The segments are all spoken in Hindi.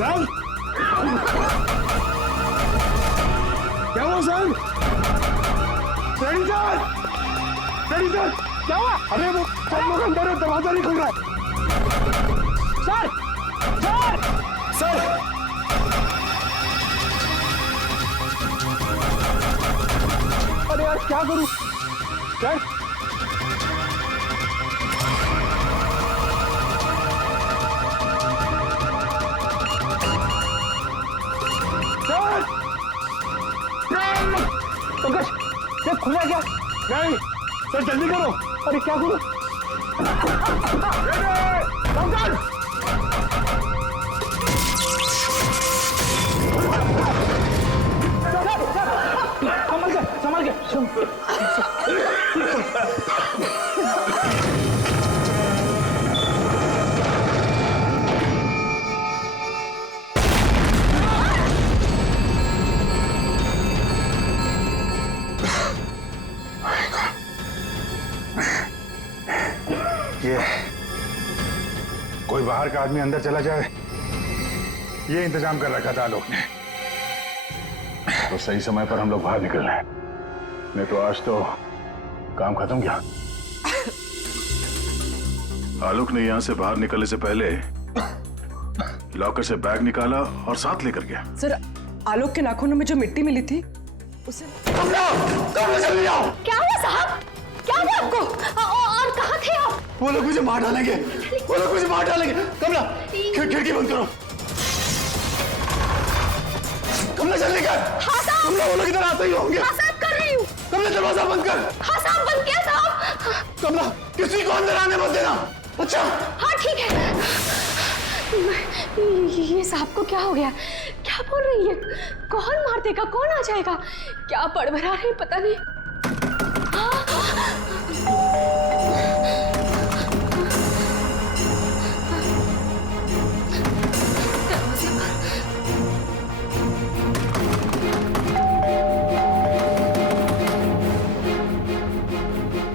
सर क्या हुआ sir? Ready sir, ready sir, क्या हुआ? अरे वो सब लोग अंदर है, दरवाजा नहीं खुल रहा है। सर सर सर अरे यार क्या करूं सर? पंकज ये खुला क्या? नहीं सर जल्दी करो। अरे क्या करो? पंकज संभल के ये कोई बाहर का आदमी अंदर चला जाए, ये इंतजाम कर रखा था आलोक ने। तो सही समय पर हम लोग बाहर निकल रहे हैं, नहीं तो आज तो काम खत्म गया। आलोक ने यहां से बाहर निकलने से पहले लॉकर से बैग निकाला और साथ लेकर गया। सर आलोक के नाखूनों में जो मिट्टी मिली थी उसे। क्या हुआ साहब? क्या हुआ आपको? और कहाँ थे आप? वो लोग मुझे मार डालेंगे, वो लोग मुझे मार डालेंगे। कमला खिड़की बंद करो। कमला जल्दी कर। हाँ साहब। कमला वो लोग इधर आते ही होंगे। हाँ साहब कर रही हूँ। कमला दरवाजा बंद कर। हाँ साहब बंद किया साहब। कमला किसी को अंदर आने मत देना। अच्छा हाँ ठीक है। ये साहब को क्या हो गया? क्या बोल रही है? कौन मार देगा? कौन आ जाएगा? क्या बड़बड़ा रही पता नहीं।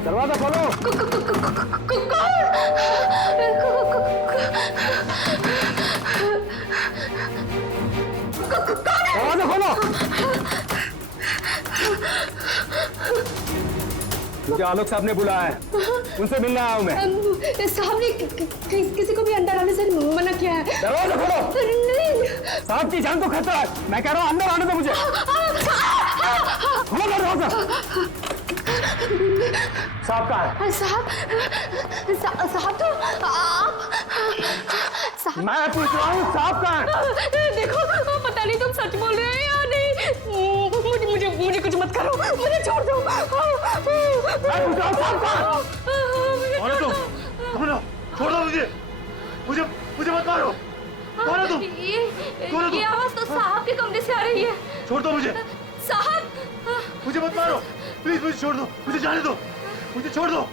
दरवाजा खोलो। दरवाजा खोलो। मुझे आलोक साहब ने बुलाया है, उनसे मिलने आया हूं मैं। साहब ने किसी को भी अंदर आने से मना किया है। दरवाजा खोलो। नहीं साहब की जान को खतरा है, मैं कह रहा हूं अंदर आने दो मुझे। खोलो दरवाजा। साहब कहाँ है? साहब तो आप साहब। मैं पूछ रहा हूँ साहब कहाँ है? देखो पता नहीं तुम सच बोल रहे हो या नहीं। मुझे कुछ मत करो, मुझे छोड़ दो। मैं पूछ रहा हूँ साहब कहाँ है? कौन है तुम? छोड़ दो मुझे, मुझे मत मारो। कौन है तुम? ये आवाज तो साहब के कमरे से आ रही है। छोड़ दो मुझे। साहब मुझे मत मारो, प्लीज मुझे छोड़ दो, मुझे जाने दो, मुझे छोड़ दो।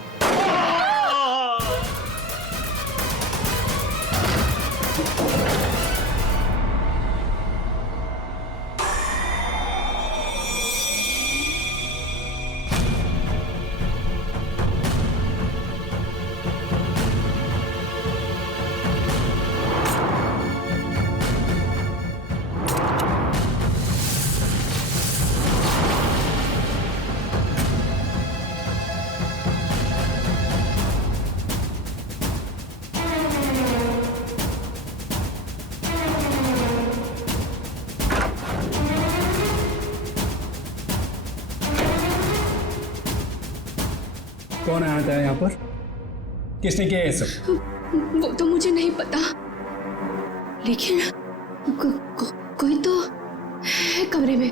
कौन आया था यहाँ पर? किसने किया ये सब? वो तो मुझे नहीं पता, लेकिन कोई तो है कमरे में।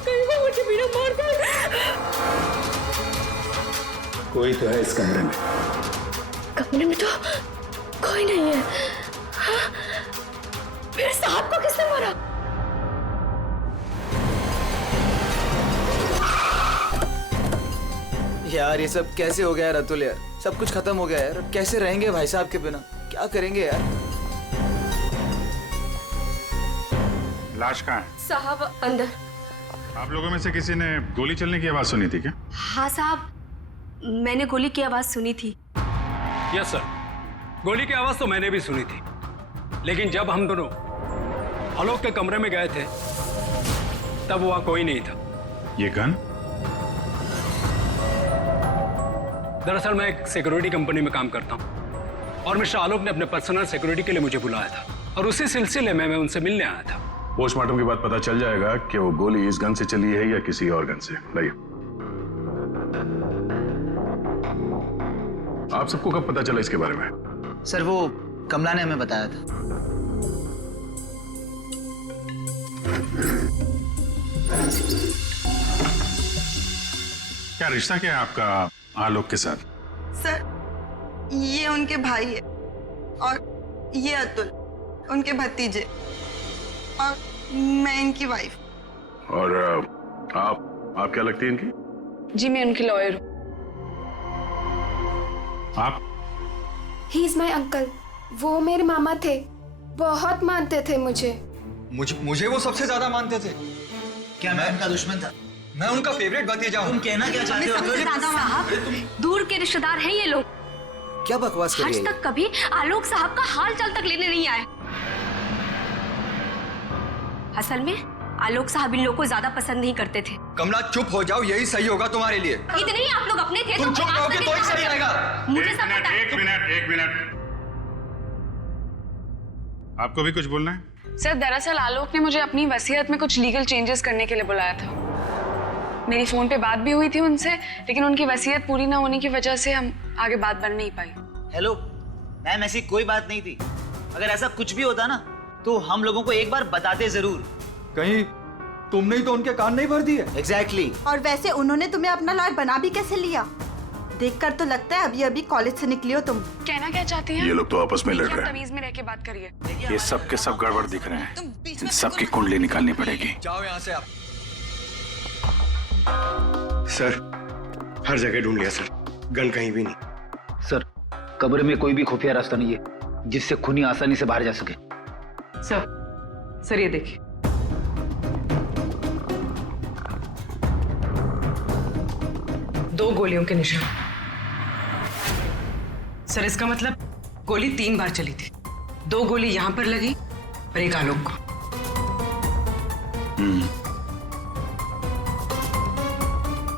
कहीं वो मुझे बिना मार दे। कोई तो है इस कमरे में। कमरे में तो कोई नहीं है। हाँ? फिर साहब को किसने मारा? यार ये सब कैसे हो गया रतुल यार? सब कुछ खत्म हो गया यार। अब कैसे रहेंगे भाई साहब के बिना? क्या करेंगे यार? लाश कहाँ है? साहब अंदर। आप लोगों में से किसी ने गोली चलने की आवाज सुनी थी क्या? हाँ साहब, मैंने गोली की आवाज सुनी थी। यस सर, गोली की आवाज तो मैंने भी सुनी थी, लेकिन जब हम दोनों आलोक के कमरे में गए थे तब वहां कोई नहीं था। ये गन? दरअसल मैं एक सिक्योरिटी कंपनी में काम करता हूं और मिस्टर आलोक ने अपने पर्सनल सिक्योरिटी के लिए मुझे बुलाया था और उसी सिलसिले में मैं उनसे मिलने आया था। पोस्टमार्टम के बाद पता चल जाएगा कि वो गोली इस गन से चली है या किसी और गन से। लाइए। आप सबको कब पता चला इसके बारे में? सर वो कमला ने हमें बताया था। क्या रिश्ता क्या है आपका आलोक के साथ? सर, ये उनके भाई है और ये अतुल उनके भतीजे और मैं इनकी वाइफ। और आप क्या लगती है इनकी? जी मैं उनकी लॉयर हूँ। आप? He is my uncle. वो मेरे मामा थे, बहुत मानते थे मुझे। मुझे वो सबसे ज्यादा मानते थे। क्या मैं उनका दुश्मन था? मैं उनका फेवरेट भतीजा हूँ। तुम कहना क्या चाहते हो? साहब दूर के रिश्तेदार हैं ये लोग। क्या बकवास कर रही आज है? तक कभी आलोक साहब का हाल चाल तक लेने नहीं आए। असल में आलोक साहब इन लोगों को ज्यादा पसंद नहीं करते थे। कमला चुप हो जाओ, यही सही होगा तुम्हारे लिए। इतने ही आप लोग अपने थे। तुम चुप रहोगे तो ही सही रहेगा। मुझे सब पता है। एक मिनट। आपको भी कुछ बोलना है? सर दरअसल आलोक ने मुझे अपनी वसीयत में कुछ लीगल चेंजेस करने के लिए बुलाया था। मेरी फोन पे बात भी हुई थी उनसे, लेकिन उनकी वसीयत पूरी ना होने की वजह से हम आगे बात बढ़ नहीं पाई। हेलो मैम, ऐसी कोई बात नहीं थी। अगर ऐसा कुछ भी होता ना तो हम लोगों को एक बार बताते जरूर। कहीं तुमने ही तो उनके कान नहीं भर दिए। एग्जैक्टली। और वैसे उन्होंने तुम्हें अपना लॉयर बना भी कैसे लिया? देखकर तो लगता है अभी अभी कॉलेज से निकली हो तुम। कहना क्या चाहती हैं? ये लोग तो आपस में लड़ रहे हैं। तमीज में रह के बात करिए। ये सब के सब गड़बड़ दिख रहे हैं। इन सब की कुंडली निकालनी पड़ेगी। जाओ यहाँ से आप। सर हर जगह ढूंढ लिया सर, गन कहीं भी नहीं। सर कब्र में कोई भी खुफिया रास्ता नहीं है जिससे खूनी आसानी से बाहर जा सके। सर ये देखिए, दो गोलियों के निशान। सर इसका मतलब गोली 3 बार चली थी। 2 गोली यहां पर लगी और एक आलोक को।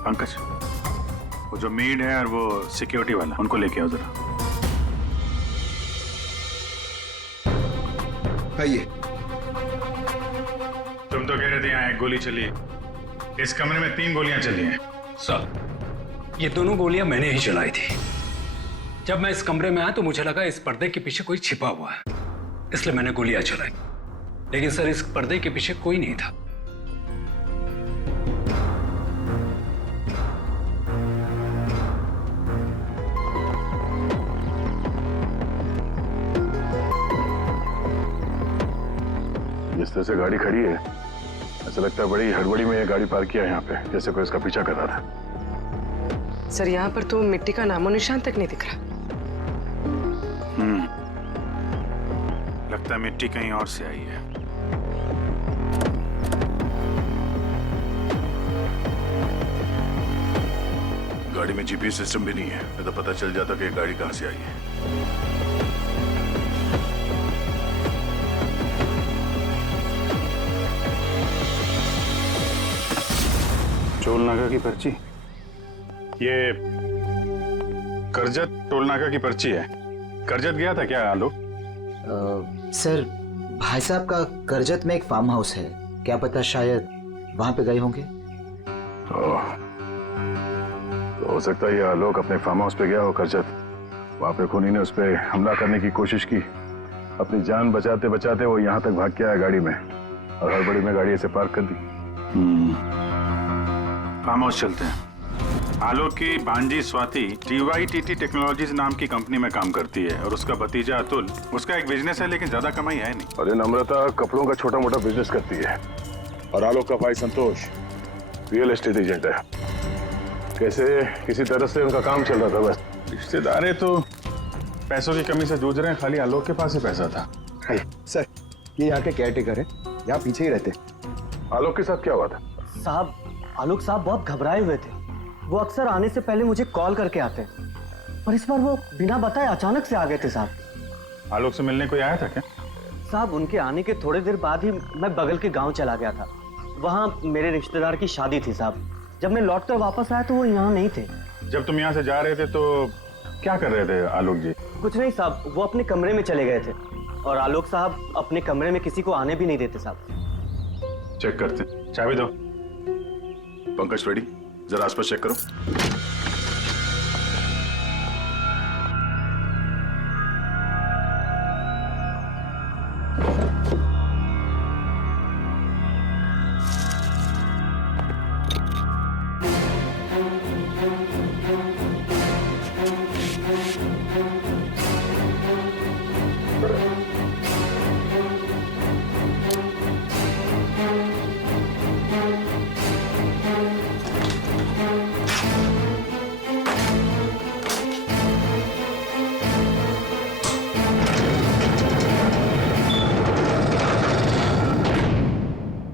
पंकज, वो जो मेड है और वो सिक्योरिटी वाला, उनको लेके आओ जरा। आइए। तुम तो कह रहे थे यहाँ एक गोली चली है, इस कमरे में 3 गोलियां चली हैं। सर ये दोनों गोलियां मैंने ही चलाई थी। जब मैं इस कमरे में आया तो मुझे लगा इस पर्दे के पीछे कोई छिपा हुआ है, इसलिए मैंने गोलियां चलाई। लेकिन सर इस पर्दे के पीछे कोई नहीं था। जिस तरह से गाड़ी खड़ी है, ऐसा लगता है बड़ी हड़बड़ी में ये गाड़ी पार्क किया है यहाँ पे, जैसे कोई इसका पीछा कर रहा था। सर यहाँ पर तो मिट्टी का नामो निशान तक नहीं दिख रहा। लगता है मिट्टी कहीं और से आई है। गाड़ी में जीपीएस सिस्टम भी नहीं है, नहीं तो पता चल जाता कि ये गाड़ी कहां से आई है। टोल नाका की पर्ची, ये करजत टोल नाका की पर्ची है। करजत गया था क्या आलोक? सर भाई साहब का करजत में एक फार्म हाउस है, क्या पता शायद वहां पे गए होंगे। तो हो सकता है ये आलोक अपने फार्म हाउस पे गया हो करजत। वहां पे खूनी ने उस पर हमला करने की कोशिश की, अपनी जान बचाते बचाते वो यहाँ तक भाग के आया गाड़ी में और हड़बड़ी में गाड़ी ऐसे पार्क कर दी। फार्म हाउस चलते हैं। आलोक की भांजी स्वाति TYTT टेक्नोलॉजीज नाम की कंपनी में काम करती है और उसका भतीजा अतुल, उसका एक बिजनेस है लेकिन ज्यादा कमाई है नहीं। और ये नम्रता कपड़ों का छोटा मोटा बिजनेस करती है और आलोक का भाई संतोष रियल एस्टेट एजेंट है। कैसे किसी तरह से उनका काम चल रहा था बस। रिश्तेदार तो पैसों की कमी से जूझ रहे हैं, खाली आलोक के पास ही पैसा था। सर, ये यहाँ के केयरटेकर है, यहाँ पीछे ही रहते। आलोक के साथ क्या हुआ था? साहब, आलोक साहब बहुत घबराए हुए थे। वो अक्सर आने से पहले मुझे कॉल करके आते, पर इस बार वो बिना बताए अचानक से आ गए थे साहब। आलोक से मिलने कोई आया था क्या? साहब, उनके आने के थोड़ी देर बाद ही मैं बगल के गांव चला गया था। वहाँ मेरे रिश्तेदार की शादी थी साहब। जब मैं लौटकर वापस आया तो वो यहाँ नहीं थे। जब तुम यहाँ से जा रहे थे तो क्या कर रहे थे आलोक जी? कुछ नहीं साहब, वो अपने कमरे में चले गए थे और आलोक साहब अपने कमरे में किसी को आने भी नहीं देते साहब। चेक करते, चाबी दो। पंकज रेडी, जरा आसपास चेक करो।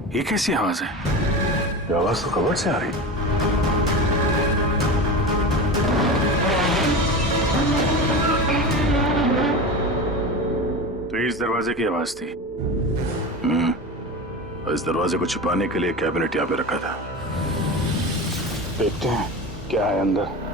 ये कैसी आवाज है? ये आवाज तो कबर्ड से आ रही। तो इस दरवाजे की आवाज थी। इस दरवाजे को छुपाने के लिए कैबिनेट यहाँ पे रखा था। देखते हैं क्या है अंदर।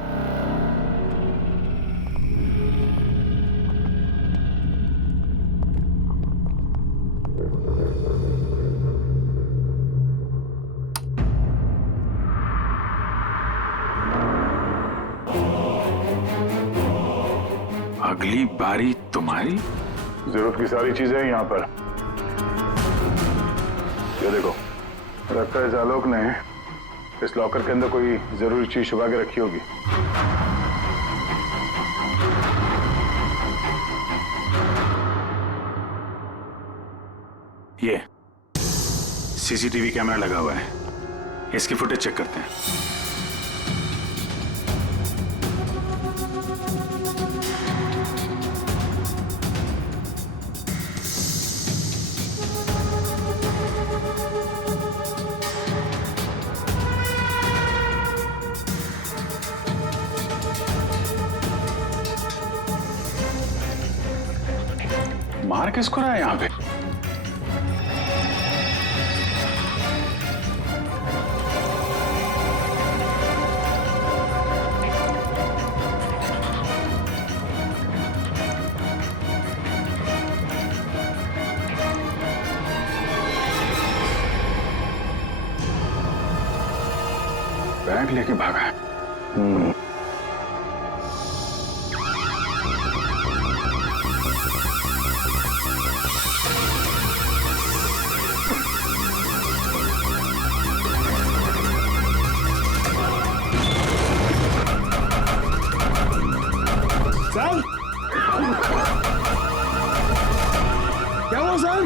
अगली बारी तुम्हारी। जरूरत की सारी चीजें हैं यहाँ पर। ये देखो, लगता है इस आलोक ने इस लॉकर के अंदर कोई जरूरी चीज छुपा के रखी होगी। ये सीसीटीवी कैमरा लगा हुआ है, इसकी फुटेज चेक करते हैं। मार किसको रहा है यहाँ पे? बैग लेके भागा है। सर, क्या हुआ sir?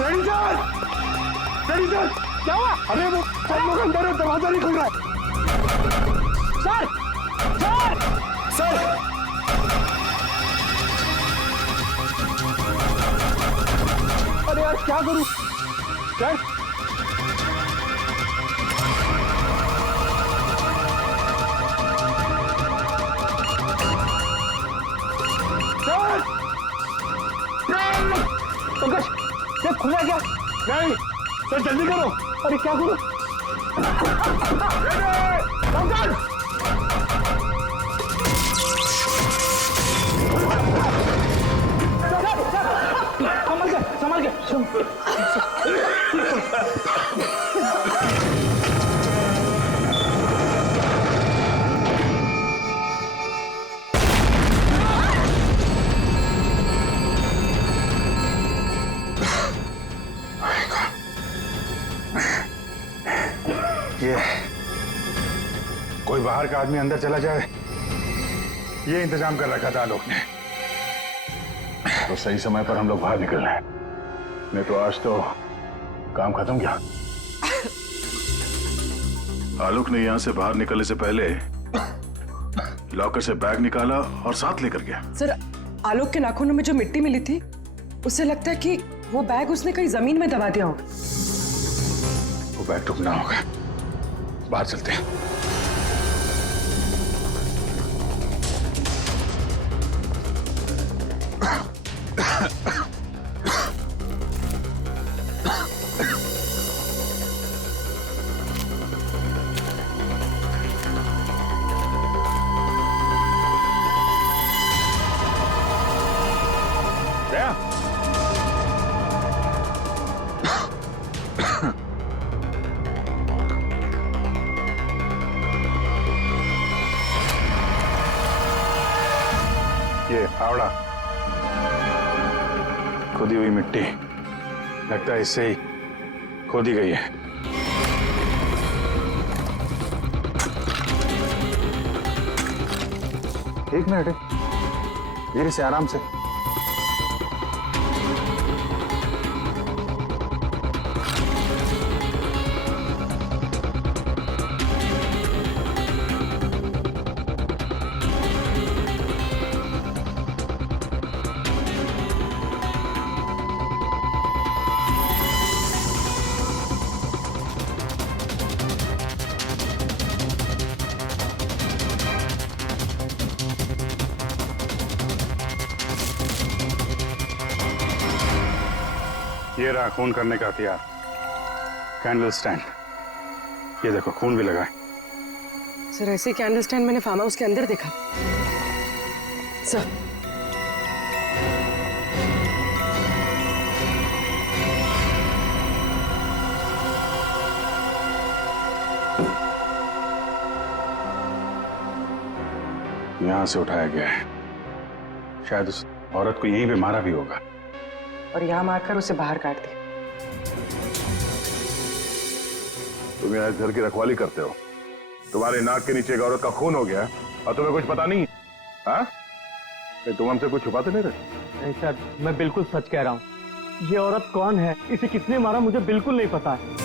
Ready sir, ready sir, क्या हुआ? अरे वो सब लोग अंदर है, दरवाजा नहीं खुल रहा है। सर, सर, सर, अरे यार क्या करूं? सर, पंकज, ये खुला क्या? नहीं सर, जल्दी करो। अरे क्या करो? पंकज, संभल के। ये कोई बाहर का आदमी अंदर चला जाए, ये इंतजाम कर रखा था आलोक ने। तो सही समय पर हम लोग बाहर निकल रहे हैं, नहीं तो आज तो काम खत्म गया। आलोक ने यहां से बाहर निकलने से पहले लॉकर से बैग निकाला और साथ लेकर गया। सर, आलोक के नाखूनों में जो मिट्टी मिली थी, उससे लगता है कि वो बैग उसने कहीं जमीन में दबा दिया होगा। वो बैग टुकना होगा। बाहर चलते हैं। ये फावड़ा, खोदी हुई मिट्टी, लगता है इससे ही खोदी गई है। एक मिनट, धीरे से, आराम से। ये रहा खून करने का हथियार, कैंडल स्टैंड। ये देखो, खून भी लगा है। सर, ऐसे कैंडल स्टैंड मैंने फार्म हाउस के अंदर देखा। सर, यहां से उठाया गया है। शायद उस औरत को यहीं पे मारा भी होगा और यहाँ मारकर उसे बाहर काट दिया। तुम यहाँ घर की रखवाली करते हो, तुम्हारे नाक के नीचे एक औरत का खून हो गया और तुम्हें कुछ पता नहीं? हाँ? तुम हमसे कुछ छुपाते नहीं रहे? नहीं सर, मैं बिल्कुल सच कह रहा हूँ। ये औरत कौन है, इसे किसने मारा, मुझे बिल्कुल नहीं पता है।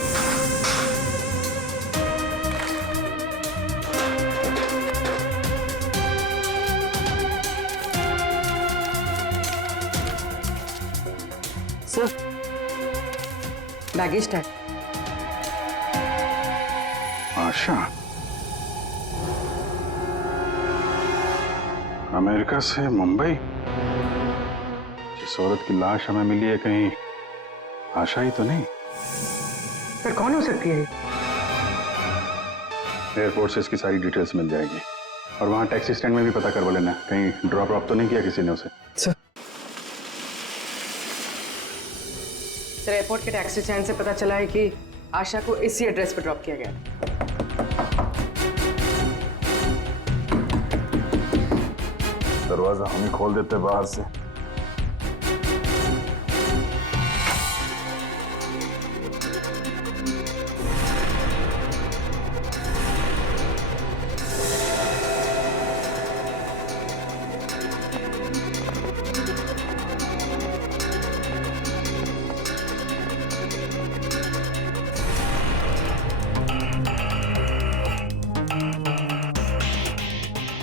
Sir, baggage tag. Asha, America से मुंबई। जिस औरत की लाश हमें मिली है, कहीं आशा ही तो नहीं? सर, कौन हो सकती है? एयरपोर्ट से इसकी सारी डिटेल्स मिल जाएगी और वहां टैक्सी स्टैंड में भी पता करवा लेना, कहीं ड्रॉप ऑफ तो नहीं किया किसी ने उसे। सर, एयरपोर्ट के टैक्सी स्टैंड से पता चला है कि आशा को इसी एड्रेस पर ड्रॉप किया गया। दरवाजा हम ही खोल देते बाहर से।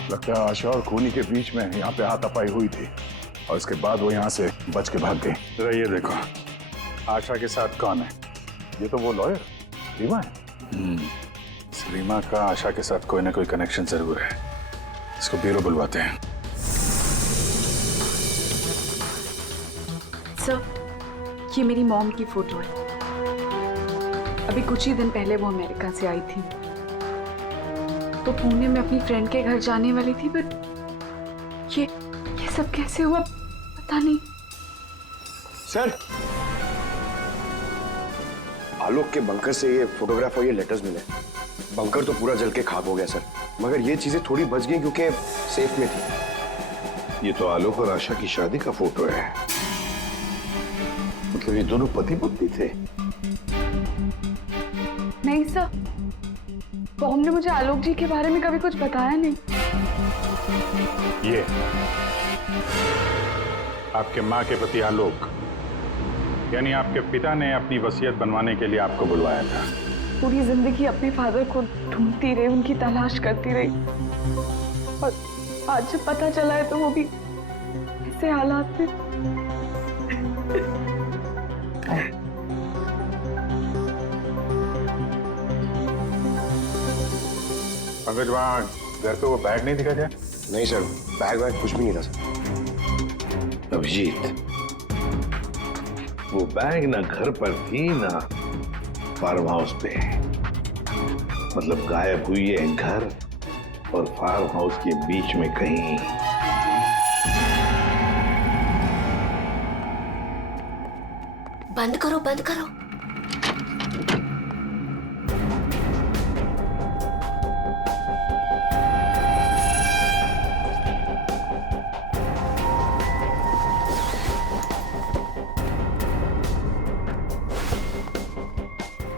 लगता है आशा और खूनी के बीच में यहाँ पे हाथापाई हुई थी और इसके बाद वो यहाँ से बच के भाग गई। जरा ये देखो, आशा के साथ कौन है? ये तो वो लॉयर रीमा है। इस रीमा का आशा के साथ कोई ना कोई कनेक्शन जरूर है। इसको ब्यूरो बुलवाते हैं। सर, ये मेरी मॉम की फोटो है। अभी कुछ ही दिन पहले वो अमेरिका से आई थी, तो पुणे में अपनी फ्रेंड के घर जाने वाली थी, बट ये सब कैसे हुआ पता नहीं। सर, आलोक के बंकर से ये फोटोग्राफ और ये लेटर्स मिले। बंकर तो पूरा जल के खाक हो गया सर, मगर ये चीजें थोड़ी बच गई क्योंकि सेफ में थी। ये तो आलोक और आशा की शादी का फोटो है। मतलब ये दोनों पति पत्नी थे? नहीं सर, बॉम ने मुझे आलोक जी के बारे में कभी कुछ बताया नहीं। ये आपके माँ के पति आलोक, यानी आपके पिता ने अपनी वसीयत बनवाने के लिए आपको बुलवाया था। पूरी जिंदगी अपने फादर को ढूंढती रही, उनकी तलाश करती रही, और आज जब पता चला है तो वो भी ऐसे हालात में। पंकज, वहाँ घर पे वो बैग नहीं दिखा क्या? नहीं सर, बैग कुछ भी नहीं था सर। अभिजीत, वो बैग ना घर पर थी ना फार्म हाउस पे। मतलब गायब हुई है घर और फार्म हाउस के बीच में कहीं। बंद करो, बंद करो।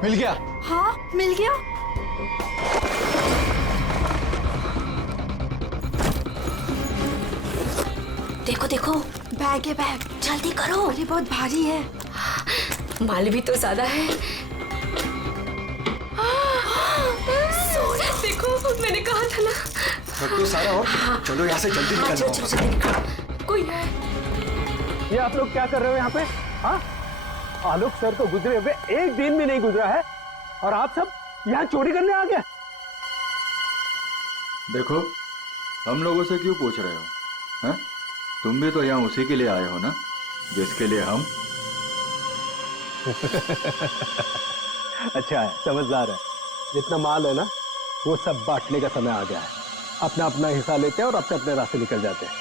मिल गया। हाँ, मिल गया। देखो देखो, बैग है बैग। जल्दी करो। अरे बहुत भारी है। माल भी तो ज्यादा है। सोना, देखो मैंने कहा था ना। रख दो सारा और चलो यहाँ से जल्दी निकल चलो चलो जल्दी निकलो। कोई है। ये आप लोग क्या कर रहे हो यहाँ पे? हाँ, आलोक सर तो गुजरे हुए एक दिन भी नहीं गुजरा है और आप सब यहाँ चोरी करने आ गए। देखो, हम लोगों से क्यों पूछ रहे हो? हैं? तुम भी तो यहाँ उसी के लिए आए हो ना, जिसके लिए हम। अच्छा है, समझदार है। जितना माल है ना, वो सब बांटने का समय आ गया है। अपना अपना हिस्सा लेते हैं और अपने अपने रास्ते निकल जाते हैं।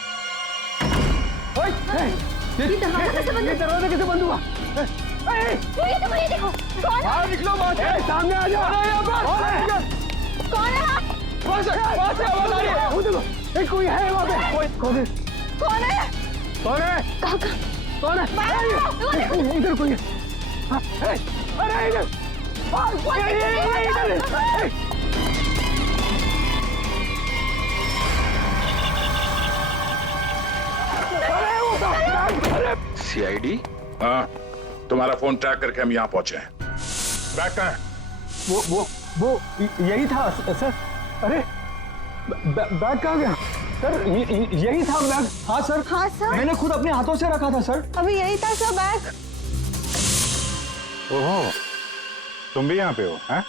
ये दरवाजा कैसे बंद हुआ? ये देखो, कौन है? बाहर निकलो, सामने आ जाओ। कौन है? वो देखो, कोई है वहाँ पे। कौन है? कौन है? कौन है? कहाँ कौन है? इधर कोई है। अरे इधर, सीआईडी? हाँ, तुम्हारा फोन ट्रैक करके हम यहाँ पहुंचे हैं। बैग कहाँ है? वो यही था सर। अरे बैग कहाँ गया? सर यही था बैग। हाँ सर। हाँ सर। मैंने खुद अपने हाथों से रखा था सर। अभी यही था सर बैग। ओहो, तुम भी यहाँ पे हो? हैं?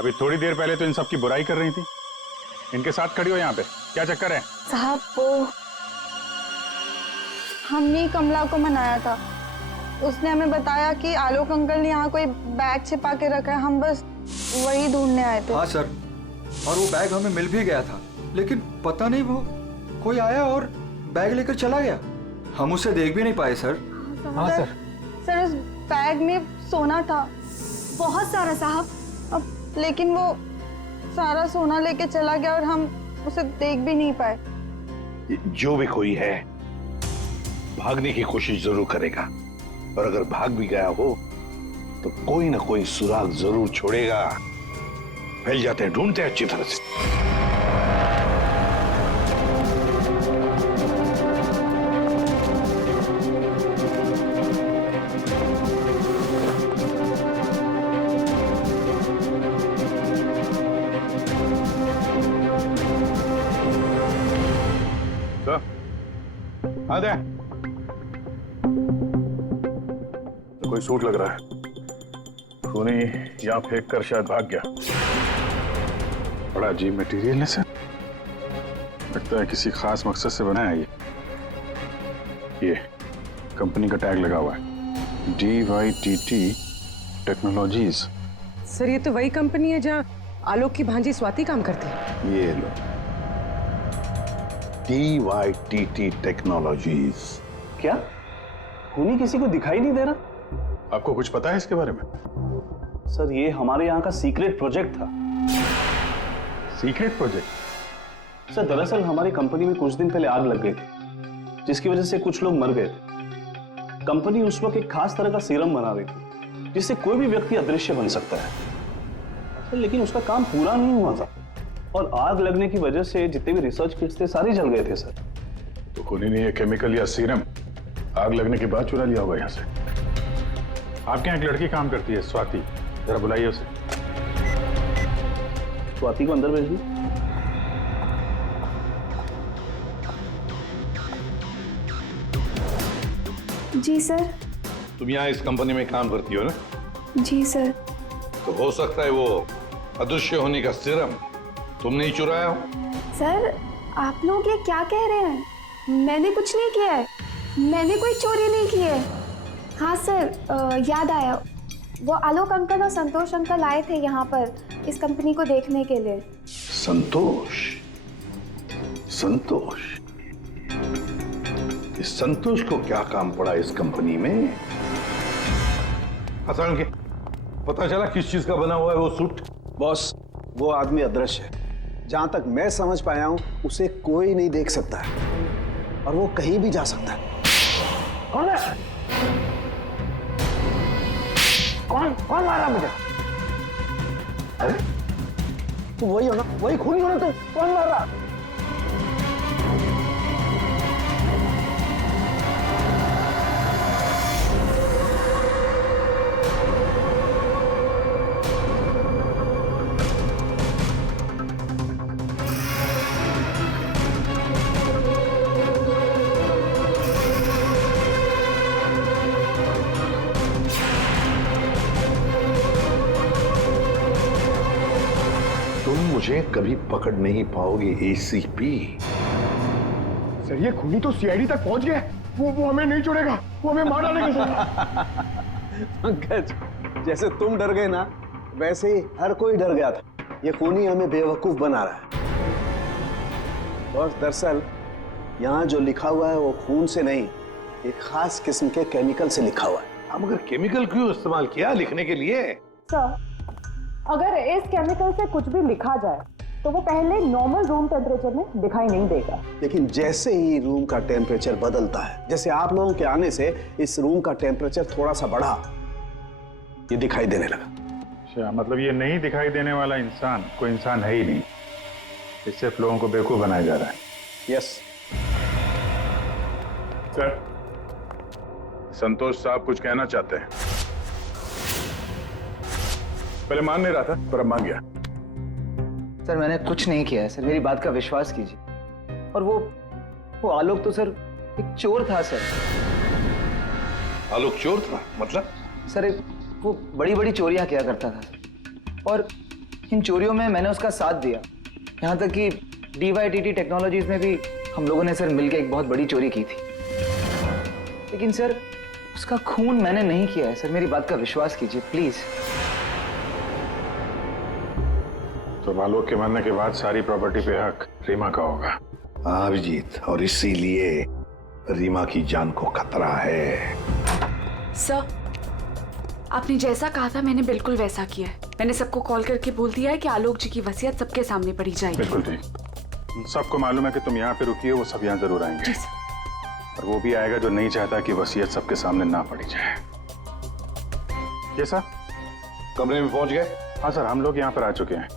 अभी थोड़ी देर पहले तो इन सब की बुराई कर रही थी, इनके साथ खड़ी हो यहाँ पे, क्या चक्कर है? साहब, वो हमने कमला को मनाया था। उसने हमें बताया कि आलोक अंकल ने यहाँ कोई बैग छिपा के रखा है। हम बस वही ढूंढने आए थे। हाँ सर, और वो बैग हमें मिल भी गया था, लेकिन पता नहीं वो कोई आया और बैग लेकर चला गया। हम उसे देख भी नहीं पाए सर। हाँ सर। सर, उस बैग में सोना था, बहुत सारा साहब। अब लेकिन वो सारा सोना लेके चला गया और हम उसे देख भी नहीं पाए। जो भी कोई है भागने की कोशिश जरूर करेगा, और अगर भाग भी गया हो तो कोई ना कोई सुराग जरूर छोड़ेगा। फैल जाते हैं, ढूंढते हैं अच्छी तरह से। आ दे। कोई सूट लग रहा है, खूनी यहाँ फेंक कर शायद भाग गया। बड़ा अजीब मटेरियल है सर, लगता है किसी खास मकसद से बना है ये कंपनी का टैग लगा हुआ है, DYTT टेक्नोलॉजीज। सर ये तो वही कंपनी है जहाँ आलोक की भांजी स्वाति काम करती है। ये लो, DYTT टेक्नोलॉजीज। क्या खूनी किसी को दिखाई नहीं दे रहा? आपको कुछ पता है इसके बारे में? सर ये हमारे यहाँ का सीक्रेट प्रोजेक्ट था। Secret project? सर दरअसल हमारी कंपनी में कुछ दिन पहले आग लग गई थी, जिसकी वजह से कुछ लोग मर गए थे। कंपनी उस वक्त एक खास तरह का सीरम बना रही थी, जिससे कोई भी व्यक्ति अदृश्य बन सकता है। लेकिन उसका काम पूरा नहीं हुआ था और आग लगने की वजह से जितने भी रिसर्च किट्स थे सारे जल गए थे सर। तो खूनी ने ये केमिकल या सीरम आग लगने के बाद चुरा लिया होगा यहाँ से। आपके यहाँ एक लड़की काम करती है, स्वाति, जरा बुलाइए उसे। स्वाति को अंदर भेज दी। जी सर। तुम यहाँ इस कंपनी में काम करती हो ना? जी सर। तो हो सकता है वो अदृश्य होने का सीरम तुमने ही चुराया हो। सर आप लोग ये क्या कह रहे हैं? मैंने कुछ नहीं किया है, मैंने कोई चोरी नहीं की है। हाँ सर, याद आया, वो आलोक अंकल और संतोष अंकल आए थे यहाँ पर इस कंपनी को देखने के लिए। संतोष? संतोष? इस संतोष को क्या काम पड़ा इस कंपनी में? अचानक के पता चला किस चीज का बना हुआ है वो सूट? बॉस, वो आदमी अदृश्य है। जहां तक मैं समझ पाया हूं, उसे कोई नहीं देख सकता है और वो कहीं भी जा सकता है। कौन है? कौन मारा मुझे? अरे तू वही हो ना, वही खूनी हो ना तू? कौन मार रहा? मुझे कभी पकड़ नहीं पाओगे एसीपी। सर, ये खूनी तो सीआईडी तक पहुंच गया। वो हमें नहीं छोड़ेगा, वो हमें मार डालेगा सर। पंकज, जैसे तुम डर गए ना, वैसे ही हर कोई डर गया था। ये खूनी हमें बेवकूफ बना रहा है। और दरअसल यहाँ जो लिखा हुआ है वो खून से नहीं, एक खास किस्म के केमिकल से लिखा हुआ है। हम अगर केमिकल क्यों इस्तेमाल किया लिखने के लिए? सर, अगर इस केमिकल से कुछ भी लिखा जाए तो वो पहले नॉर्मल रूम टेम्परेचर में दिखाई नहीं देगा। लेकिन जैसे ही रूम का टेम्परेचर बदलता है, जैसे आप लोगों के आने से इस रूम का टेम्परेचर थोड़ा सा बढ़ा, ये दिखाई देने लगा। अच्छा, मतलब ये नहीं दिखाई देने वाला इंसान कोई इंसान है ही नहीं, ये सिर्फ लोगों को बेवकूफ बनाया जा रहा है। यस सर, संतोष साहब कुछ कहना चाहते हैं। पहले मान नहीं रहा था पर अब मान गया। सर मैंने कुछ नहीं किया है सर, मेरी बात का विश्वास कीजिए। और वो आलोक तो सर एक चोर था सर। आलोक चोर था? मतलब? सर वो बड़ी बड़ी चोरियां किया करता था सर, और इन चोरियों में मैंने उसका साथ दिया। यहाँ तक कि DYTT टेक्नोलॉजीज में भी हम लोगों ने सर मिलकर एक बहुत बड़ी चोरी की थी। लेकिन सर उसका खून मैंने नहीं किया है सर, मेरी बात का विश्वास कीजिए प्लीज। तो आलोक के मरने के बाद सारी प्रॉपर्टी पे हक रीमा का होगा। हाँ अभिजीत, और इसीलिए रीमा की जान को खतरा है। सर, आपने जैसा कहा था मैंने बिल्कुल वैसा किया है। मैंने सबको कॉल करके बोल दिया है कि आलोक जी की वसीयत सबके सामने पढ़ी जाएगी। बिल्कुल ठीक। सबको मालूम है कि तुम यहाँ पे रुकी हो, वो सब यहाँ जरूर आएंगे। जी सर। और वो भी आएगा जो नहीं चाहता कि वसीयत सबके सामने ना पढ़ी जाए। ये सर, कमरे में पहुंच गए? हाँ सर, हम लोग यहाँ पर आ चुके हैं।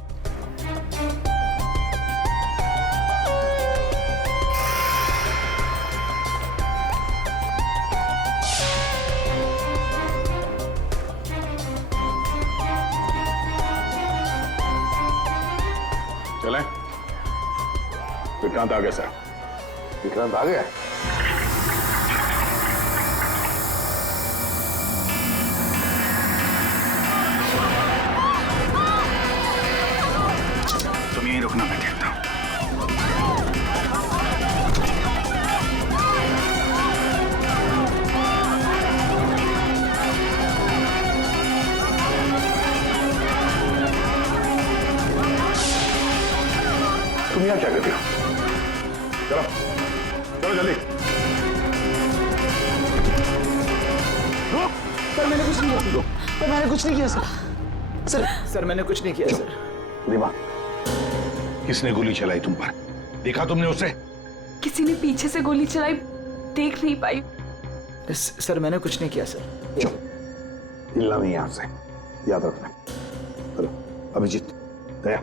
चलें? विक्रांत आ गया सर। विक्रांत आ गया? तुम यहीं रुकना, मैं देखता हूँ। तुम यहाँ क्या कर रहे हो? चलो चलो जल्दी। सर मैंने कुछ नहीं किया। सर मैंने कुछ नहीं किया सर। सर मैंने कुछ नहीं किया सर। रीमा, किसने गोली चलाई तुम पर? देखा तुमने उसे? किसी ने पीछे से गोली चलाई, देख नहीं पाई। सर मैंने कुछ नहीं किया सर। चुप, हिलना नहीं यहाँ से, याद रखना। चलो अभिजीत, दया,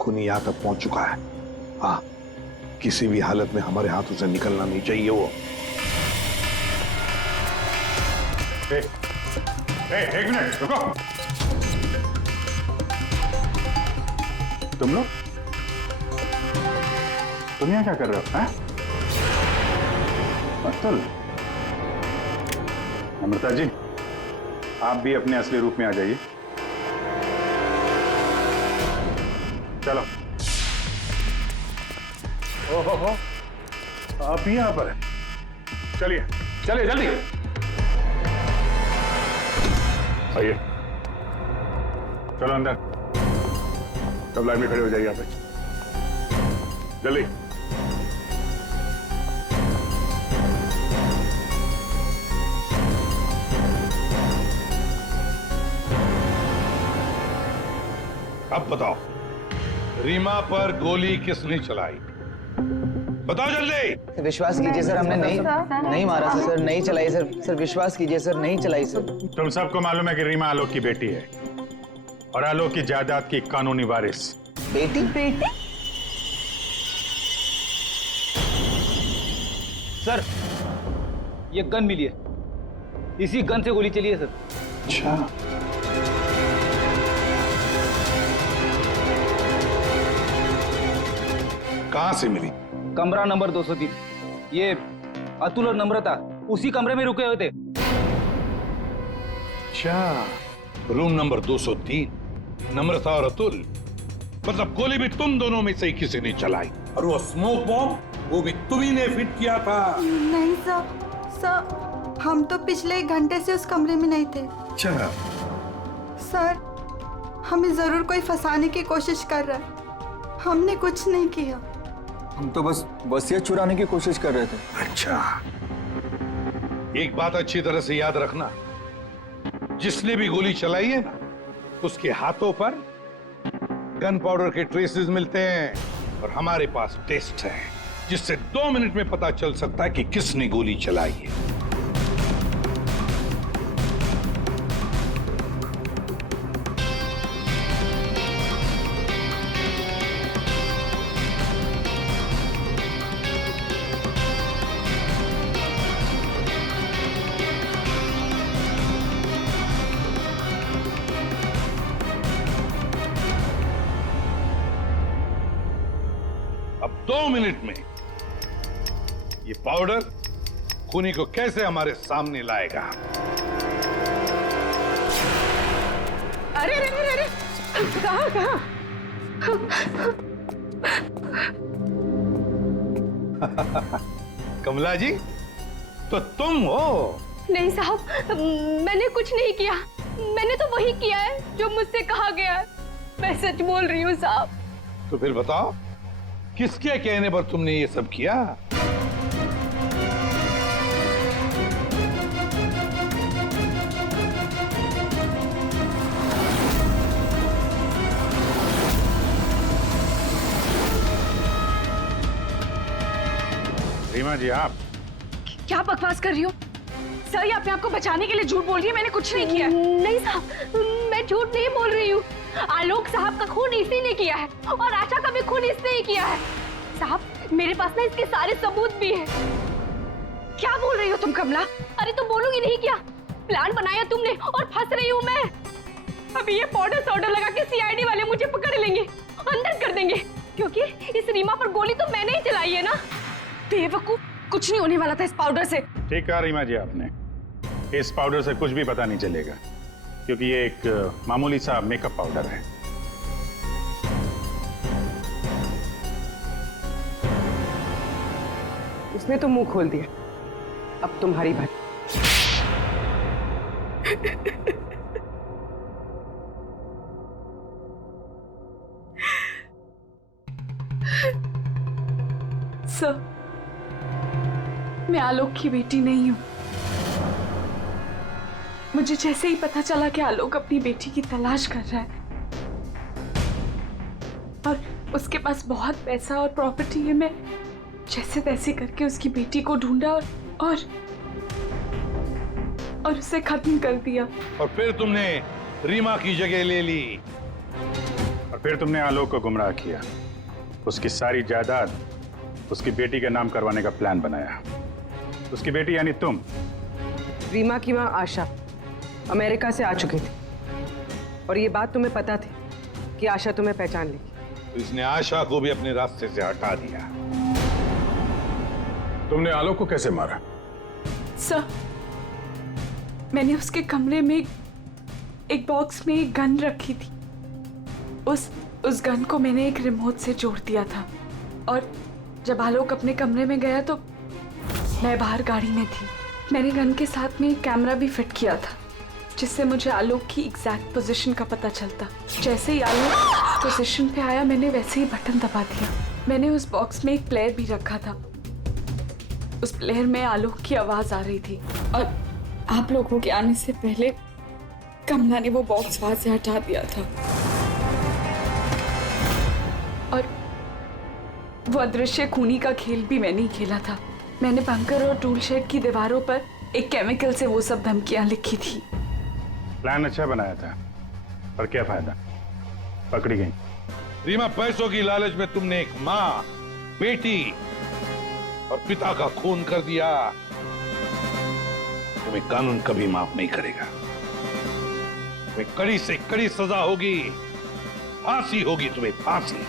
खूनी यहाँ तक पहुंच चुका है। हाँ, किसी भी हालत में हमारे हाथों से निकलना नहीं चाहिए वो। एक मिनट रुको। तुम लोग तुम यहाँ क्या कर रहे हो? हैं? अतुल, अमृता जी, आप भी अपने असली रूप में आ जाइए। चलो। ओहो, आप ही यहाँ पर हैं। चलिए चलिए जल्दी आइए। चलो अंदर, सब लाइन में खड़े हो जाइए यहाँ पे, जल्दी। अब बताओ, रीमा पर गोली किसने चलाई? बताओ जल्दी। विश्वास कीजिए सर, हमने नहीं मारा सर, नहीं चलाई सर। सर विश्वास कीजिए सर, नहीं चलाई सर। तुम सबको मालूम है कि रीमा आलोक की बेटी है और आलोक की जायदाद की कानूनी वारिस। बेटी? सर, ये गन मिली है, इसी गन से गोली चली है सर। अच्छा, कहां से मिली? कमरा नंबर 203। ये अतुल और नम्रता उसी कमरे में रुके हुए थे। अच्छा, रूम नंबर 203, नम्रता और अतुल। मतलब गोली भी तुम दोनों में से ही किसी ने चलाई, और वो स्मोक बॉम्ब वो भी तुम्ही ने फिट किया था। नहीं सर, हम तो पिछले 1 घंटे से उस कमरे में नहीं थे। अच्छा सर, हमें जरूर कोई फंसाने की कोशिश कर रहा है, हमने कुछ नहीं किया। हम तो बस वसीयत चुराने की कोशिश कर रहे थे। अच्छा, एक बात अच्छी तरह से याद रखना, जिसने भी गोली चलाई है ना, उसके हाथों पर गन पाउडर के ट्रेसेस मिलते हैं और हमारे पास टेस्ट है, जिससे 2 मिनट में पता चल सकता है कि किसने गोली चलाई है। अब 2 मिनट में ये पाउडर खूनी को कैसे हमारे सामने लाएगा? अरे अरे अरे अरे, कहाँ? कमला जी, तो तुम हो? नहीं साहब, मैंने कुछ नहीं किया। मैंने तो वही किया है जो मुझसे कहा गया है। मैं सच बोल रही हूँ साहब। तो फिर बताओ, किसके कहने पर तुमने ये सब किया? रीमा जी, आप क्या बकवास कर रही हो? सर, ये अपने आप को बचाने के लिए झूठ बोल रही है, मैंने कुछ नहीं किया। नहीं साहब, मैं झूठ नहीं बोल रही हूँ। आलोक साहब का खून इसी ने किया है और आशा का भी खून इसने ही किया है। साहब, मेरे पास ना इसके सारे सबूत भी हैं। क्या बोल रही हो तुम कमला? अरे तो बोलूंगी नहीं क्या? प्लान बनाया तुमने और फंस रही हूँ मैं। अभी ये पाउडर लगा के सीआईडी वाले मुझे पकड़ लेंगे, अंदर कर देंगे, क्योंकि इस रीमा पर गोली तो मैंने ही चलाई है ना। बेवकूफ, कुछ नहीं होने वाला था इस पाउडर से। ठीक कहा रीमा जी आपने, इस पाउडर से कुछ भी पता नहीं चलेगा, क्योंकि ये एक मामूली सा मेकअप पाउडर है। उसने तो मुंह खोल दिया, अब तुम्हारी बात। सर, मैं आलोक की बेटी नहीं हूं। मुझे जैसे ही पता चला कि आलोक अपनी बेटी की तलाश कर रहा है और उसके पास बहुत पैसा और प्रॉपर्टी है, मैं जैसे तैसे करके उसकी बेटी को ढूंढा और उसे खत्म कर दिया। और फिर तुमने रीमा की जगह ले ली, और फिर तुमने आलोक को गुमराह किया, उसकी सारी जायदाद उसकी बेटी के नाम करवाने का प्लान बनाया। उसकी बेटी यानी तुम। रीमा की मां आशा अमेरिका से आ चुकी थी और ये बात तुम्हें पता थी कि आशा तुम्हें पहचान लेगी, तो इसने आशा को भी अपने रास्ते से हटा दिया। तुमने आलोक को कैसे मारा? सर, मैंने उसके कमरे में एक बॉक्स में एक गन रखी थी। उस गन को मैंने एक रिमोट से जोड़ दिया था और जब आलोक अपने कमरे में गया तो मैं बाहर गाड़ी में थी। मैंने गन के साथ में एक कैमरा भी फिट किया था जिससे मुझे आलोक की एग्जैक्ट पोजीशन का पता चलता। जैसे ही आलोक पोजीशन पे आया मैंने वैसे ही बटन दबा दिया। मैंने उस बॉक्स में एक प्लेयर भी रखा था। उस प्लेयर में आलोक की आवाज आ रही थी और आप लोगों के आने से पहले कमला ने वो बॉक्स वहां से हटा दिया था और वो अदृश्य खूनी का खेल भी मैंने ही खेला था। मैंने बंकर और टूल शेड की दीवारों पर एक केमिकल से वो सब धमकियां लिखी थी। प्लान अच्छा बनाया था, पर क्या फायदा, पकड़ी गई। रीमा, पैसों की लालच में तुमने एक माँ, बेटी और पिता का खून कर दिया। तुम्हें कानून कभी माफ नहीं करेगा। तुम्हें कड़ी से कड़ी सजा होगी, फांसी होगी तुम्हें, फांसी।